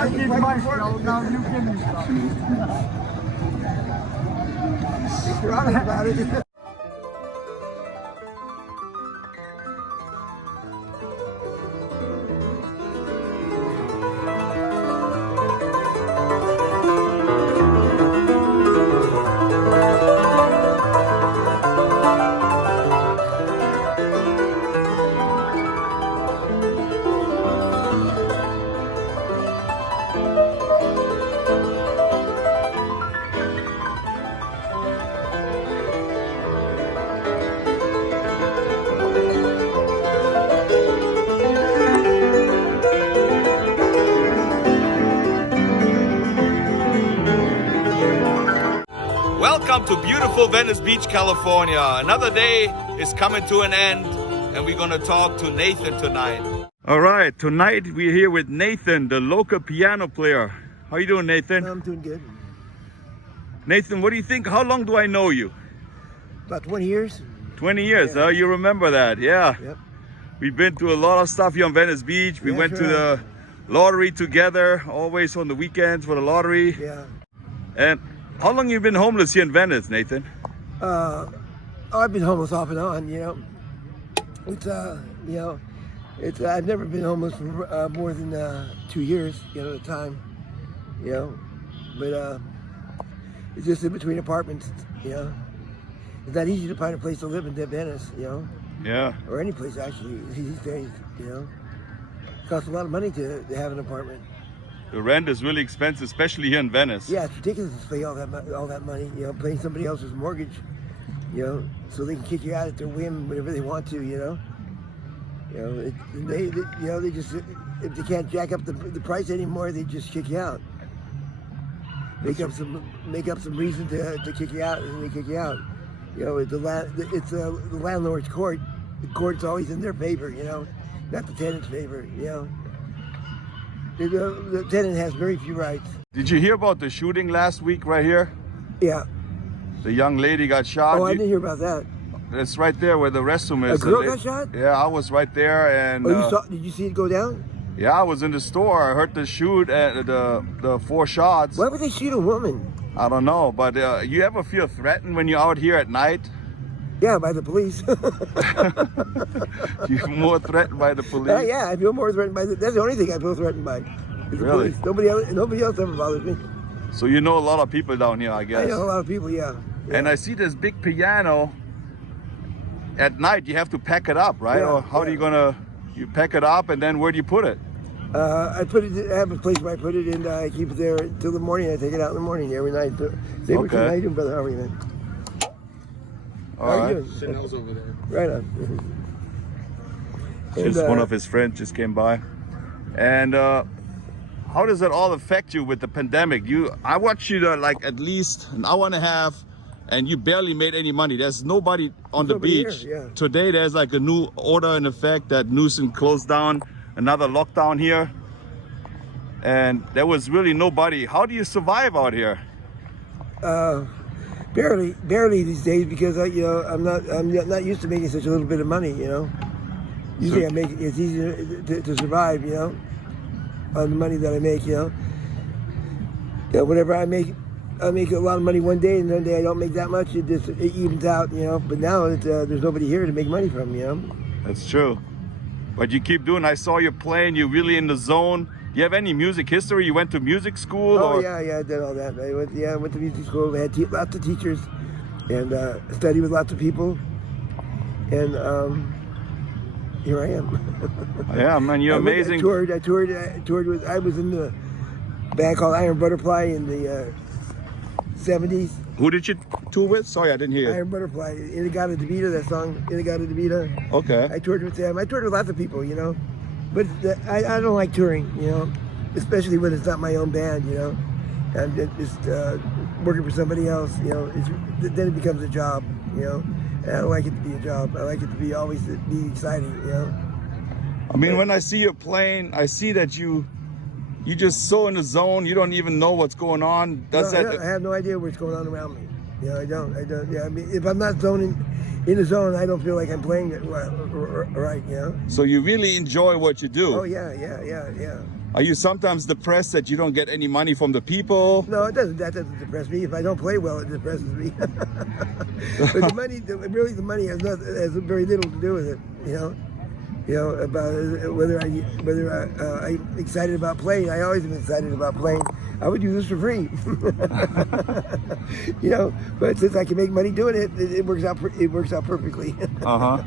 I did my show, now you give me stuff. You're honest about it. Welcome to beautiful Venice Beach, California. Another day is coming to an end and we're going to talk to Nathan tonight. All right, tonight we're here with Nathan, the local piano player. How you doing, Nathan? I'm doing good. Nathan, what do you think? How long do I know you? About 20 years. 20 years, yeah. huh? You remember that, yeah. Yep. We've been through a lot of stuff here on Venice Beach. We went to the lottery together, always on the weekends for the lottery. Yeah. And how long you been homeless here in Venice, Nathan? I've been homeless off and on, you know. It's, you know, it's, I've never been homeless for more than 2 years, you know, at a time, you know. But it's just in between apartments, you know. It's not easy to find a place to live in Venice, you know. Yeah. Or any place, actually, these days, you know. It costs a lot of money to have an apartment. The rent is really expensive, especially here in Venice. Yeah, it's ridiculous to pay all that money, you know, paying somebody else's mortgage, you know, so they can kick you out at their whim whenever they want to, you know. You know, they just, if they can't jack up the price anymore, they just kick you out. Make up some reason to kick you out, and they kick you out. You know, it's the landlord's court. The court's always in their favor, you know, not the tenant's favor, you know. The tenant has very few rights. Did you hear about the shooting last week right here? Yeah. The young lady got shot. Oh, I didn't hear about that. It's right there where the restroom is. A girl got shot? Yeah, I was right there, and did you see it go down? Yeah, I was in the store. I heard the shoot at the 4 shots. Why would they shoot a woman? I don't know, but you ever feel threatened when you're out here at night? Yeah, by the police. You're more threatened by the police? Yeah, I feel more threatened by that's the only thing I feel threatened by. Is the really? Police. Nobody else ever bothers me. So you know a lot of people down here, I guess. I know a lot of people, yeah. And I see this big piano. At night, you have to pack it up, right? Yeah, or how are you pack it up, and then where do you put it? I have a place where I put it, and I keep it there until the morning. I take it out in the morning every night. How you doing, brother? How are you, man? All right. Chanel's over there. Right on. Just one of his friends just came by. And how does it all affect you with the pandemic? I watched you like at least an hour and a half, and you barely made any money. There's nobody on the beach. Here, yeah. Today there's like a new order in effect that Newsom closed down another lockdown here. And there was really nobody. How do you survive out here? Barely these days, because I'm not used to making such a little bit of money, you know. Usually it's easier to survive, you know, on the money that I make, you know. Yeah, whatever I make a lot of money one day, and one day I don't make that much. It evens out, you know. But now there's nobody here to make money from, you know. That's true. But you keep doing. I saw you playing. You're really in the zone. Do you have any music history? You went to music school? Oh, yeah, I did all that. I went to music school. I had lots of teachers, and studied with lots of people. And here I am. Yeah, man, you're amazing. I toured with. I was in the band called Iron Butterfly in the 70s. Who did you tour with? Sorry, I didn't hear. Iron Butterfly, Inagata Devita, that song, Inagata Devita. Okay. I toured with them. I toured with lots of people, you know. But I don't like touring, you know, especially when it's not my own band, you know. And just working for somebody else, you know, then it becomes a job, you know. And I don't like it to be a job. I like it to be always be exciting, you know. I mean, when I see you playing, I see that you just so in the zone. You don't even know what's going on. Does No, that? I have no idea what's going on around me. You know, I don't. Yeah, I mean, if I'm not zoning in the zone, I don't feel like I'm playing it right. You know. So you really enjoy what you do. Oh yeah. Are you sometimes depressed that you don't get any money from the people? No, it doesn't. That doesn't depress me. If I don't play well, it depresses me. But the money, really, the money has very little to do with it. You know, about whether I'm excited about playing. I always am excited about playing. I would do this for free. You know, but since I can make money doing it, it works out. It works out perfectly. Uh-huh.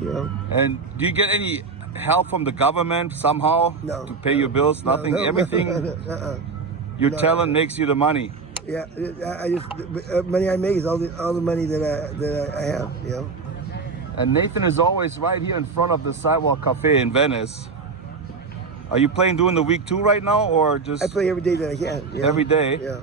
You know. And do you get any help from the government somehow to pay your bills? Nothing. No, Everything. Your talent makes you the money. Yeah, I just money I make is all the money that I have. You know. And Nathan is always right here in front of the Sidewalk Cafe in Venice. Are you playing during the week too right now, or just? I play every day that I can. You know? Every day. Yeah.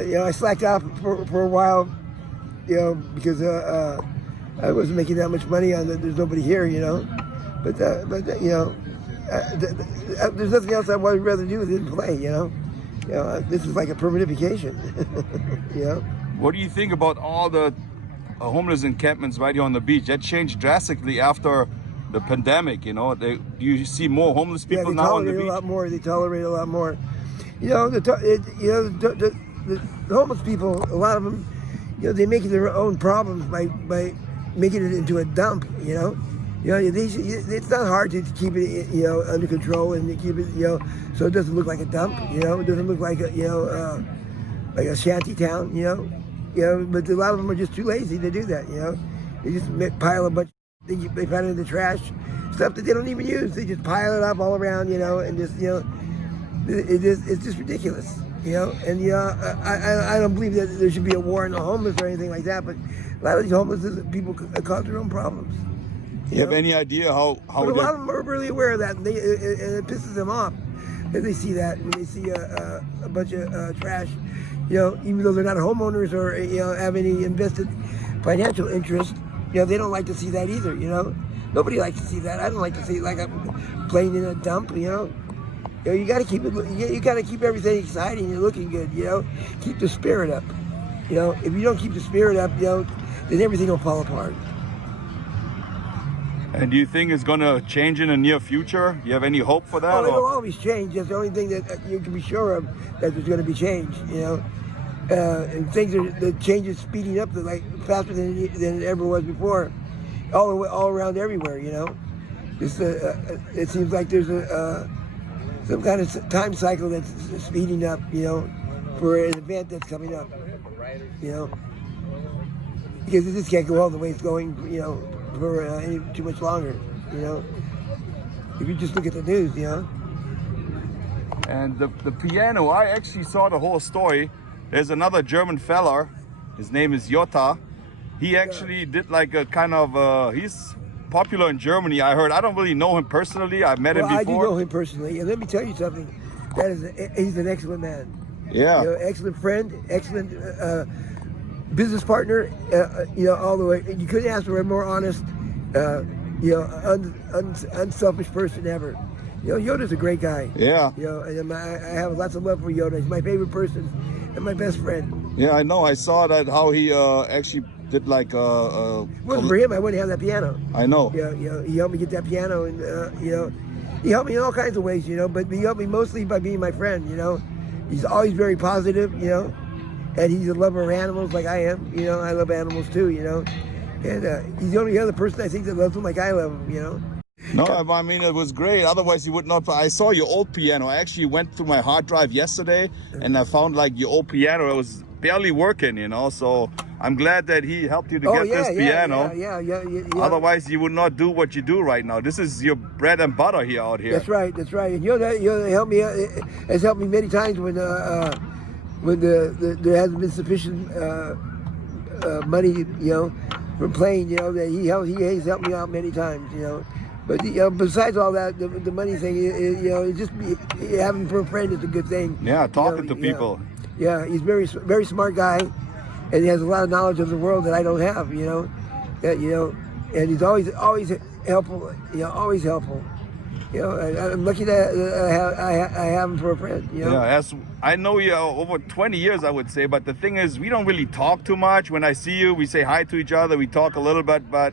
You know, I slacked off for a while, you know, because I wasn't making that much money on there's nobody here, you know. But you know, there's nothing else I would rather do than play, you know. You know, this is like a permanent vacation. You know. What do you think about all the homeless encampments right here on the beach? That changed drastically after the pandemic. You know, do you see more homeless people now on the beach? They tolerate a lot more. You know, the homeless people, a lot of them, you know, they make their own problems by making it into a dump. You know, it's not hard to keep it, you know, under control and to keep it, you know, so it doesn't look like a dump. You know, it doesn't look like a, you know, like a shanty town. You know. You know, but a lot of them are just too lazy to do that, you know. They just pile a bunch of things they find in the trash, stuff that they don't even use. They just pile it up all around, you know, and just, you know, it's just ridiculous, you know. And, you know, I don't believe that there should be a war on the homeless or anything like that, but a lot of these homeless people cause their own problems. You have any idea how but a lot of them are really aware of that, and it pisses them off that they see that, when they see a bunch of trash. You know, even though they're not homeowners or, you know, have any invested financial interest, you know, they don't like to see that either, you know. Nobody likes to see that. I don't like to see it like I'm playing in a dump, you know. You know, you got to keep it. You got to keep everything exciting and looking good, you know. Keep the spirit up. You know, if you don't keep the spirit up, you know, then everything will fall apart. And do you think it's going to change in the near future? You have any hope for that? Oh, it'll always change. That's the only thing that you can be sure of, that there's going to be change, you know. And the change is speeding up like faster than it ever was before, all around everywhere, you know. It seems like there's some kind of time cycle that's speeding up, you know, for an event that's coming up, you know. Because it just can't go all the way it's going, you know, for too much longer, you know. If you just look at the news, you know. And the piano, I actually saw the whole story. There's another German fella, his name is Jota. He actually did like a kind of, he's popular in Germany, I heard. I don't really know him personally, I've met him before. I do know him personally, and let me tell you something. He's an excellent man. Yeah. You know, excellent friend, excellent business partner, you know, all the way. You couldn't ask for a more honest, you know, unselfish person ever. You know, Yoda's a great guy. Yeah. You know, and I have lots of love for Yoda. He's my favorite person and my best friend. Yeah, I know. I saw that how he actually did like wasn't for him, I wouldn't have that piano. I know. Yeah, you know, he helped me get that piano, and you know, he helped me in all kinds of ways, you know. But he helped me mostly by being my friend. You know, he's always very positive. You know, and he's a lover of animals like I am. You know, I love animals too. You know, and he's the only other person I think that loves them like I love them. You know. No, I mean, it was great. Otherwise, you would not. I saw your old piano. I actually went through my hard drive yesterday, and I found like your old piano. It was barely working, you know. So I'm glad that he helped you to get this piano. Yeah. Otherwise, you would not do what you do right now. This is your bread and butter here out here. That's right. And Yoda helped me. Has helped me many times when when there hasn't been sufficient money, from playing, that he's helped me out many times, But besides all that, the money thing, it's just having for a friend is a good thing. Yeah, talking to people. Yeah, he's very smart guy, and he has a lot of knowledge of the world that I don't have. And he's always helpful. Always helpful. I'm lucky that I have him for a friend. Yeah, as I know you over 20 years, I would say. But the thing is, we don't really talk too much. When I see you, we say hi to each other. We talk a little bit, but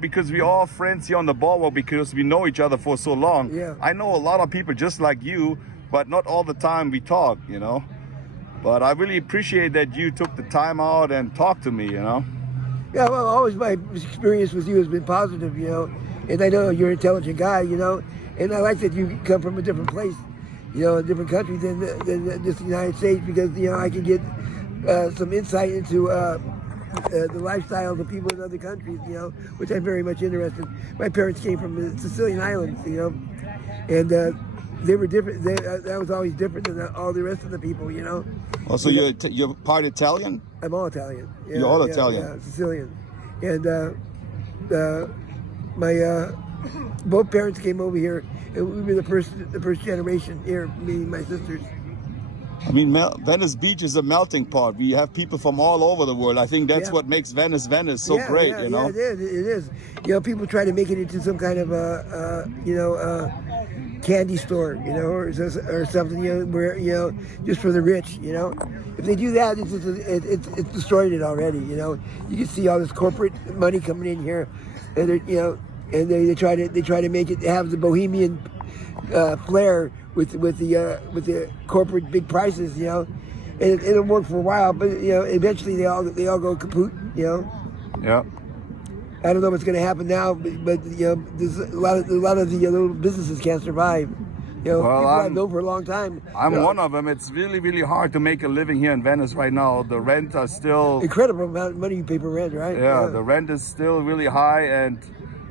because we're all friends here on the boardwalk, because we know each other for so long. Yeah. I know a lot of people just like you, but not all the time we talk. But I really appreciate that you took the time out and talked to me. Yeah, well, always my experience with you has been positive. And I know you're an intelligent guy. And I like that you come from a different place, a different country than just the United States, because I can get some insight into the lifestyle of the people in other countries, which I'm very much interested. My parents came from the Sicilian Islands, and they were different. That was always different than all the rest of the people, Oh, so you're part Italian? I'm all Italian. Yeah, you're all Italian? Yeah, Sicilian. And my both parents came over here, and we were the first generation here, me and my sisters. I mean, Venice Beach is a melting pot. We have people from all over the world. I think that's what makes Venice so great, Yeah, it is. People try to make it into some kind of candy store, or something, where just for the rich, If they do that, it's destroyed it already, You can see all this corporate money coming in here, and and they try to make it have the bohemian flair with the corporate big prices, and it'll work for a while, but eventually they all go kaput, Yeah. I don't know what's going to happen now, but there's a lot of the little businesses can't survive. People I've known for a long time. I'm one of them. It's really, really hard to make a living here in Venice right now. The rent are still incredible amount of money you pay for rent, right? Yeah, the rent is still really high, and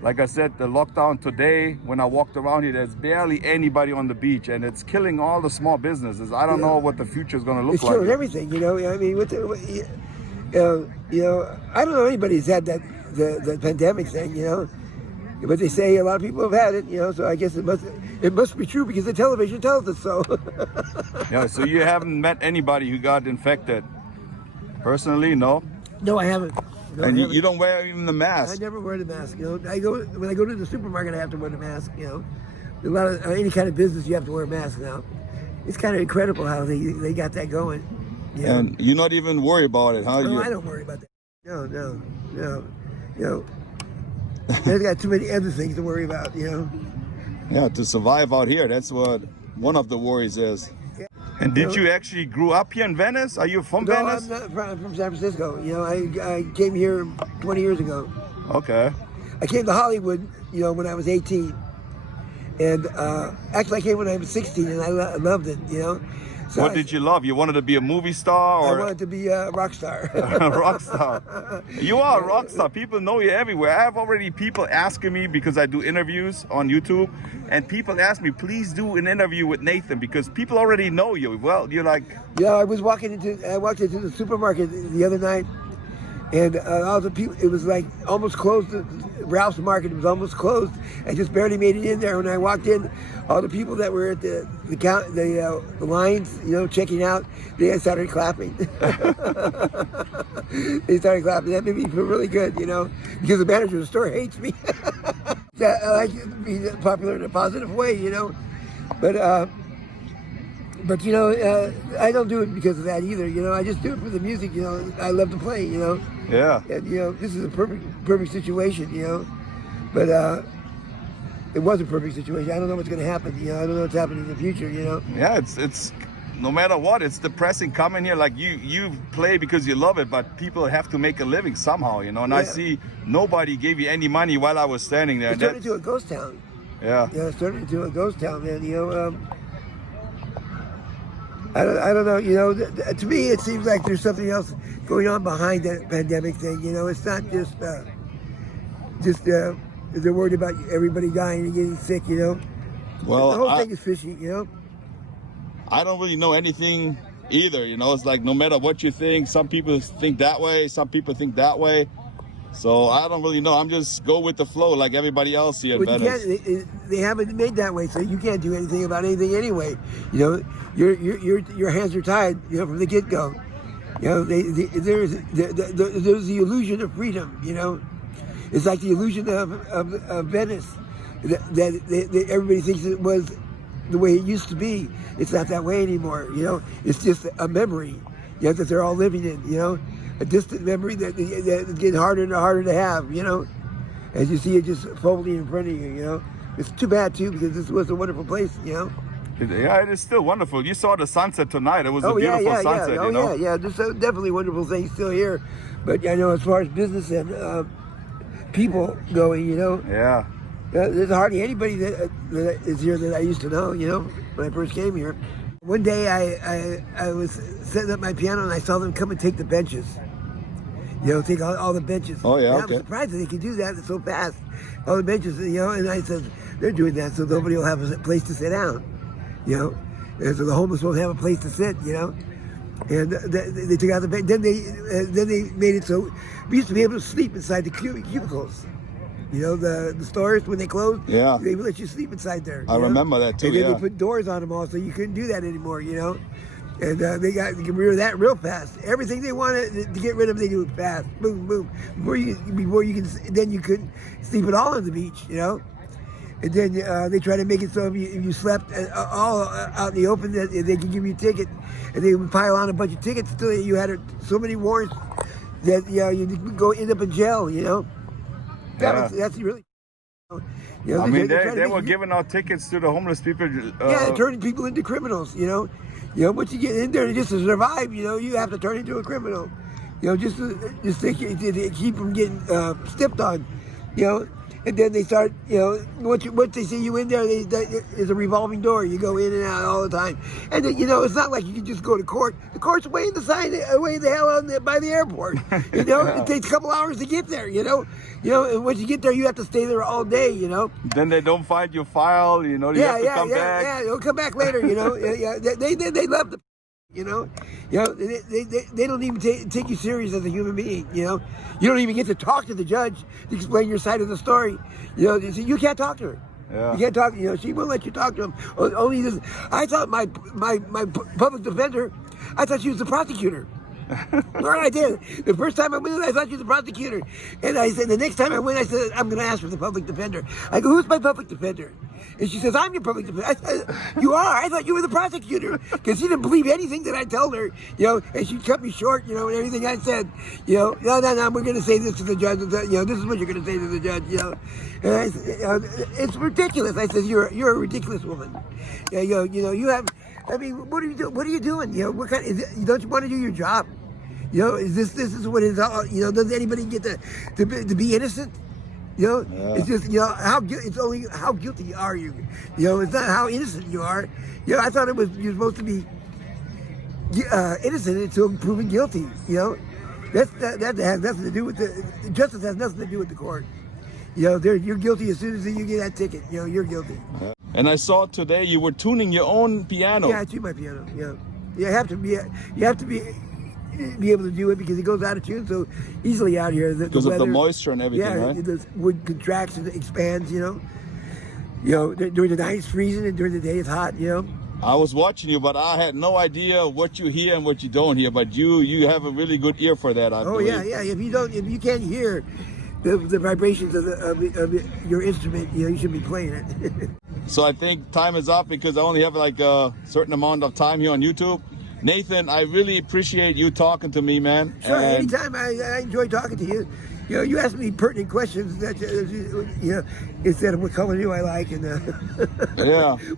like I said, the lockdown today, when I walked around here, there's barely anybody on the beach, and it's killing all the small businesses. I don't know what the future is going to look like. It's killing everything, I mean, I don't know anybody who's had the pandemic thing, but they say a lot of people have had it, so I guess it must be true because the television tells us so. Yeah, so you haven't met anybody who got infected? Personally, no? No, I haven't. No, and you don't wear even the mask? I never wear the mask. When I go to the supermarket, I have to wear the mask. A lot of any kind of business, you have to wear a mask now. It's kind of incredible how they got that going. And you're not even worried about it, huh? No, I don't worry about that. No. They've got too many other things to worry about. Yeah, to survive out here, that's what one of the worries is. And did you actually grew up here in Venice? Are you from Venice? No, I'm from San Francisco. I came here 20 years ago. Okay. I came to Hollywood, when I was 18. And actually, I came when I was 16, and I loved it, So what did you love? You wanted to be a movie star? Or? I wanted to be a rock star. Rock star. You are a rock star. People know you everywhere. I have already people asking me, because I do interviews on YouTube, and people ask me, please do an interview with Nathan, because people already know you. Well, you're like... Yeah, I walked into the supermarket the other night, and all the people, it was like almost closed. Ralph's Market was almost closed. I just barely made it in there. When I walked in, all the people that were at the lines, checking out, they started clapping. They started clapping. That made me feel really good, because the manager of the store hates me. I like to be popular in a positive way, But I don't do it because of that either. I just do it for the music. I love to play. Yeah. And this is a perfect situation. But it was a perfect situation. I don't know what's going to happen. I don't know what's happening in the future. Yeah, it's no matter what, it's depressing coming here. Like you play because you love it, but people have to make a living somehow. And I see nobody gave you any money while I was standing there. It turned into a ghost town. Yeah. Yeah, it turned into a ghost town, man. I don't know, to me it seems like there's something else going on behind that pandemic thing, it's not just they're worried about everybody dying and getting sick, Well, the whole thing is fishy, I don't really know anything either. You know, it's like no matter what you think, some people think that way, some people think that way. So I don't really know. I'm just go with the flow like everybody else here in Well, Venice. they haven't made that way, so you can't do anything about anything anyway. You know, your hands are tied. You know, from the get go. You know, there's the illusion of freedom. You know, it's like the illusion of Venice that everybody thinks it was the way it used to be. It's not that way anymore. You know, it's just a memory. You know, that they're all living in. You know. A distant memory that's getting harder and harder to have, you know, as you see it just folding in front of you, you know. It's too bad, too, because this was a wonderful place, you know. Yeah, it is still wonderful. You saw the sunset tonight. It was a beautiful sunset, you know. There's definitely wonderful things still here. But, I know, as far as business and people going, you know. Yeah. There's hardly anybody that is here that I used to know, you know, when I first came here. One day I was setting up my piano and I saw them come and take the benches. You know, take all the benches. Oh, yeah, and I was surprised that they could do that so fast. All the benches, you know, and I said, they're doing that so nobody will have a place to sit down, you know. And so the homeless won't have a place to sit, you know. And they took out the bench. Then they made it so we used to be able to sleep inside the cubicles. You know, the stores, when they closed, yeah, they would let you sleep inside there. I remember that too, and then they put doors on them all, so you couldn't do that anymore, you know. And they got rid of that real fast. Everything they wanted to get rid of, they do it fast. Boom, boom. Before you can, then you couldn't sleep at all on the beach, you know. And then they try to make it so if you slept all out in the open, that they could give you a ticket, and they would pile on a bunch of tickets until you had so many warrants that you could go end up in jail, you know. That's really. You know, I mean, they were giving out tickets to the homeless people. They're turning people into criminals. You know, once you get in there just to survive, you know, you have to turn into a criminal. You know, just to keep from getting stepped on. You know, and then they start. You know, once they see you in there, there's a revolving door. You go in and out all the time. And then, you know, it's not like you can just go to court. The court's way in the side, way the hell out by the airport. You know, it takes a couple hours to get there. You know. You know, and once you get there, you have to stay there all day, you know. Then they don't find your file, you know, you have to come back. Yeah, they'll come back later, you know. They love the, you know. They don't even take you serious as a human being, you know. You don't even get to talk to the judge to explain your side of the story. You know, you can't talk to her. Yeah. You can't talk, you know, she won't let you talk to him. Only this, I thought my public defender, I thought she was the prosecutor. All right, I did. The first time I went, I thought she was a prosecutor. And I said, the next time I went, I said, I'm going to ask for the public defender. I go, who's my public defender? And she says, I'm your public defender. I said, you are? I thought you were the prosecutor. Because she didn't believe anything that I told her, you know, and she cut me short, you know, and everything I said. You know, no, we're going to say this to the judge. You know, this is what you're going to say to the judge, you know. And I said, it's ridiculous. I said, you're a ridiculous woman. You know, you have, I mean, what are you doing? You know, what kind don't you want to do your job? You know, this is what it's all. You know, does anybody get to be innocent? You know, It's just, you know, it's only how guilty are you? You know, it's not how innocent you are. You know, I thought you're supposed to be innocent until proven guilty. You know, that has nothing to do with justice has nothing to do with the court. You know, you're guilty as soon as you get that ticket. You know, you're guilty. And I saw today you were tuning your own piano. Yeah, I tune my piano. Yeah, you have to be able to do it because it goes out of tune so easily out here. Because of the moisture and everything, right? The wood contracts and expands, you know. You know, during the night it's freezing and during the day it's hot, you know. I was watching you, but I had no idea what you hear and what you don't hear. But you have a really good ear for that, I believe. Yeah. If you can't hear the vibrations of your instrument, you know, you should be playing it. So I think time is up because I only have like a certain amount of time here on YouTube. Nathan, I really appreciate you talking to me, man. Sure, anytime. I enjoy talking to you. You know, you ask me pertinent questions that, you know, instead of what color do I like and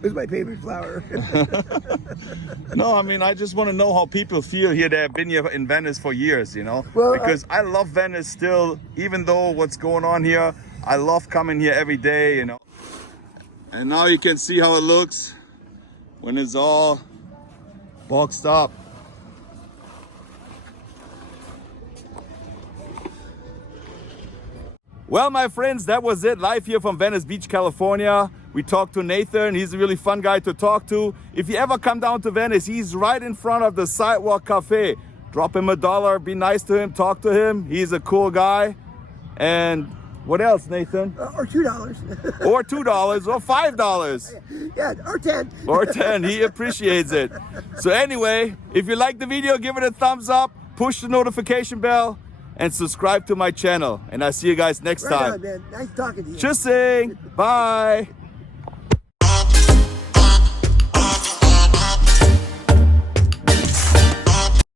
what's my favorite flower. No, I mean, I just want to know how people feel here that have been here in Venice for years, you know. Well, because I love Venice still, even though what's going on here. I love coming here every day, you know. And now you can see how it looks when it's all boxed up. Well, my friends, that was it. Live here from Venice Beach, California. We talked to Nathan. He's a really fun guy to talk to. If you ever come down to Venice, he's right in front of the Sidewalk Cafe. Drop him $1, be nice to him, talk to him. He's a cool guy. And what else, Nathan? Or $2. Or $2 or $5. Yeah, or 10. Or 10. He appreciates it. So anyway, if you like the video, give it a thumbs up, push the notification bell, and subscribe to my channel. And I'll see you guys next Right time. on, man. Nice talking to you. Tschüssing. Bye.